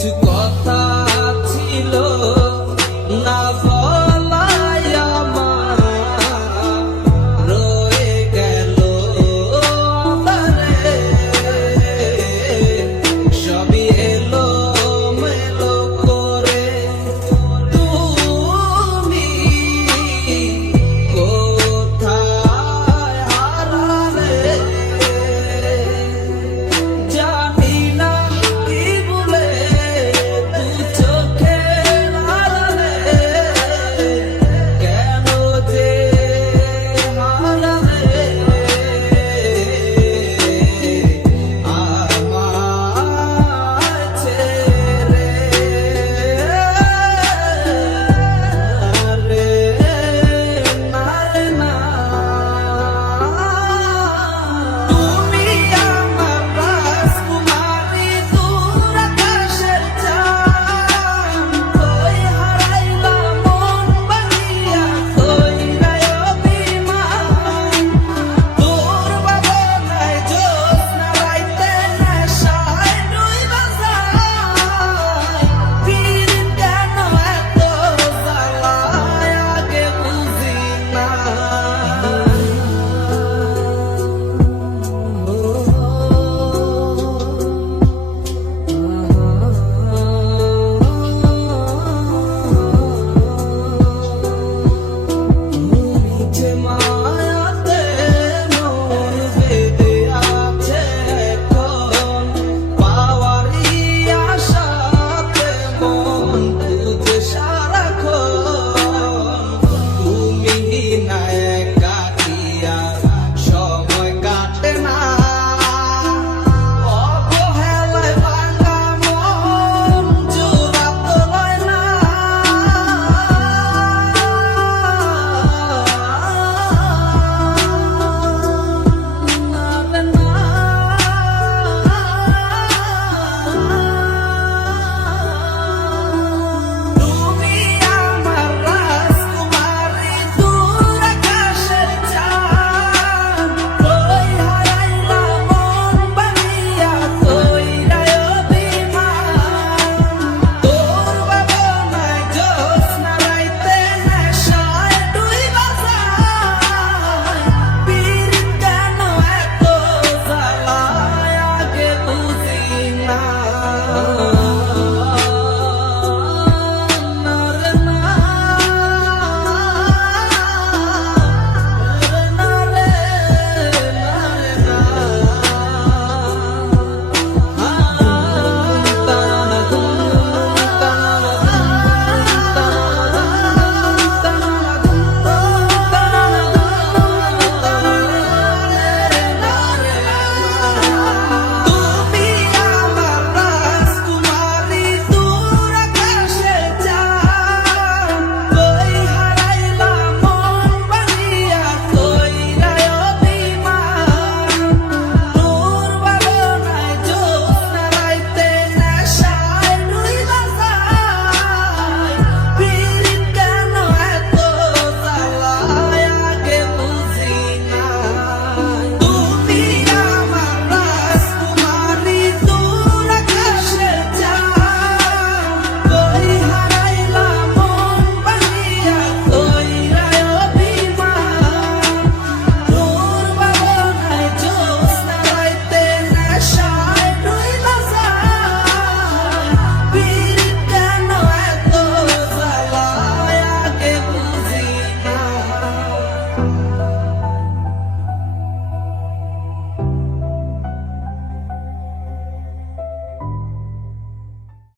কিছু কথা ছিল।